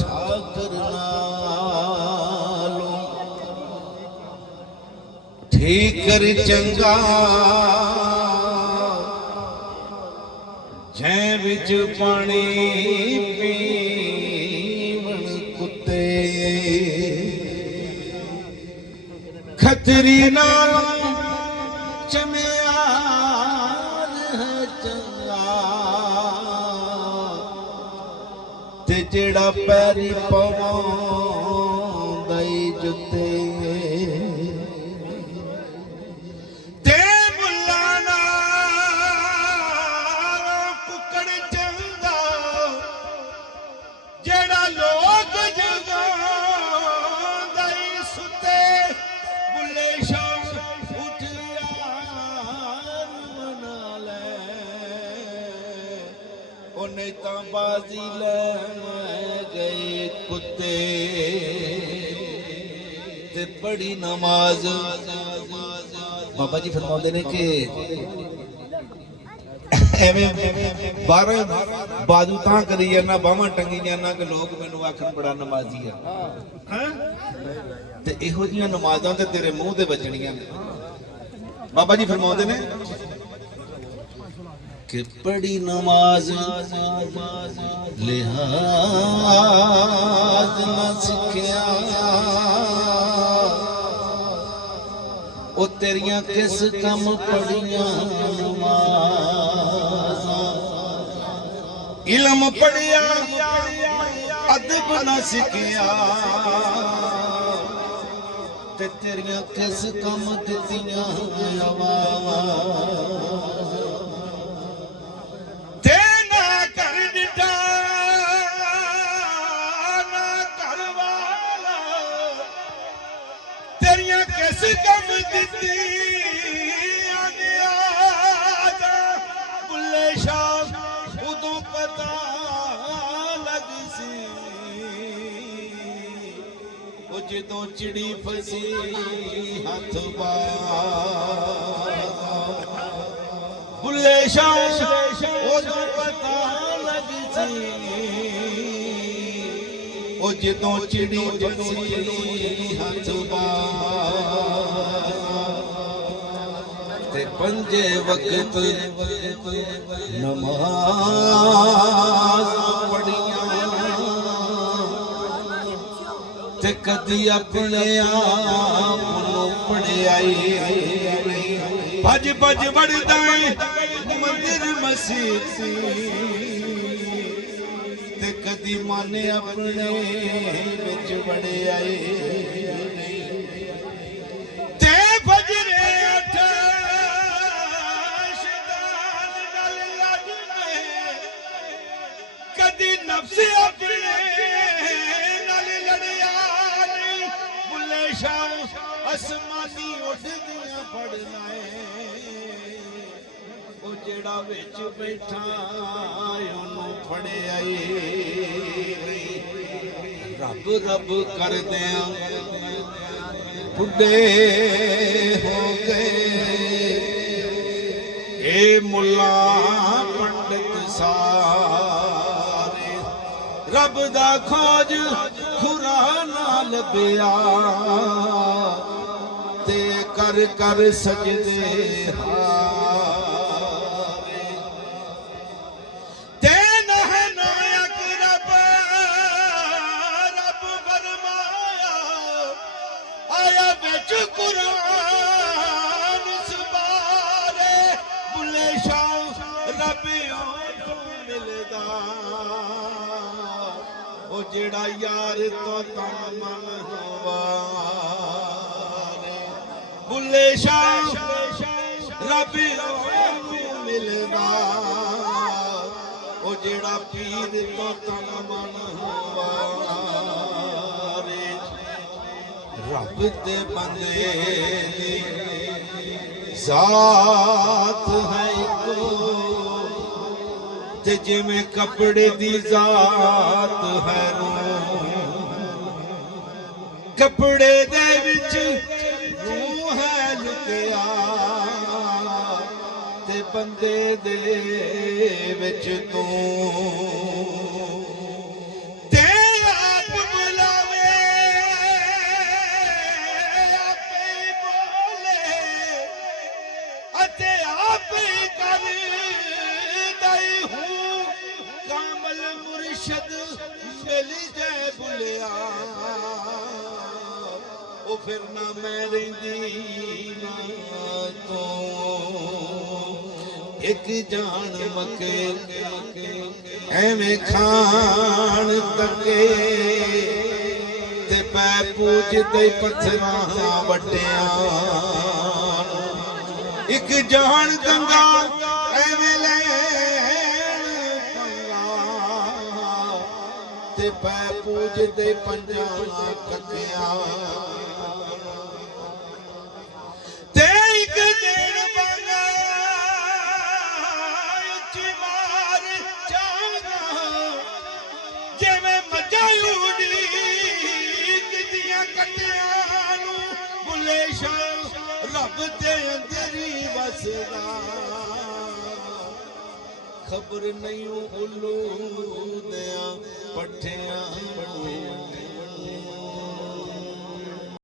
ठाकर नालों ठीकर चंगा जै विच पानी पीवन कुत्ते खतरी नालों चमियार है चंगा ते जेड़ा पैरी पवांदा ई जुत्ते बाजी ले गए कुत्ते ते बड़ी नमाज बाबा जी फरमाते ने कि बारह बाजू तां करी जाना बाहां टंगी जाना कि लोग मैनू आखन बड़ा नमाजी है ते इहो जिहियां नमाज़ां ते तेरे मूंह ते वजणियां ने बाबा जी फरमाते ने कि बड़ी नमाज लिहाज न सिखिया ओ तेरियां किस कम पढ़ियां नमाज़ां इल्म पढ़िया अदब न सिखिया ते तेरियां किस कम दित्तियां नमाज़ां किस कम दित्ती बुल्ले शाह उदों पता लग सी वो जदों चिड़ी फसी हथ बुल्ले शाह उदों पता लग सी वो जदों चिड़ी फसी हथ पंजे वक्त नमाज पढ़िया ते कदी अपने आप पढ़ियाई भज भज बढ़दा मंदिर मसीह ते कदी माने अपने विच बढ़ियाई नफ्से अपने नाल लड़िया बुल्ले शाह आसमानी उड़दियां पढ़ना वो जेड़ा विच बैठा ओनू फड़िया रब रब करदियां बुढ़े हो गए ए मुल्ला पंडित रब दा खोज खुरा ना लभया ते कर कर सजदे हारे ते नायक रब रब फरमाया आया विच कुरान सबारे बुल्ले शाह रबियों मिलदा जेड़ा यार तो तन मन होवारे बुल्ले शाह रबी मिलदा ओ जेड़ा पीर तो तन मन होवारे रब दे बंदे दी जात है इको ते जिवें कपड़े दी जात है ਕੱਪੜੇ ਦੇ ਵਿੱਚ ਰੂਹ ਹੈ ਲੁਕਿਆ ਤੇ ਬੰਦੇ ਦੇ ਵਿੱਚ ਤੂੰ ਤੇ ਆਪ ਬੁਲਾਵੇ ਆਪੇ ਬੋਲੇ ਅਤੇ ਆਪੇ ਕਰਦਾ ਹੂੰ ਕਾਮਲ ਮੁਰਸ਼ਦ ਮਿਲ ਜੇ ਬੁਲਿਆ ਉਹ ਫਿਰ ਨਾ ਮੈਂ ਰਹਿੰਦੀ ਨਾ ਤੂੰ ਇੱਕ ਜਾਣ ਮੱਕੇ ਐਵੇਂ ਖਾਣ ਤੱਕੇ ਤੇ ਪੈ ਪੂਜਦੇ ਪੱਥਰਾਂ ਵੱਡਿਆਂ ਇੱਕ ਜਾਣ ਗੰਗਾ ਐਵੇਂ ਲੈਣ ਪੰਗਾ ਤੇ ਪੈ ਪੂਜਦੇ ਪੰਜਾਂ ਕੱਕਿਆਂ ਤੇ ਇੱਕ ਦਿਨ ਬੰਗਾ ਉੱਚੀ ਮਾਰ ਜਾਣਾ ਜਿਵੇਂ ਮੱਝਾਂ ਉਡੀਕਦੀਆਂ ਕੱਟਿਆਂ ਨੂੰ ਬੁੱਲੇ ਸ਼ਾਹ ਰੱਬ ਦੇ ਅੰਦਰ ਹੀ ਵਸਦਾ ਖਬਰ ਨਹੀਂ ਉੱਲੂ ਦਿਆਂ ਪੱਠਿਆਂ ਨੂੰ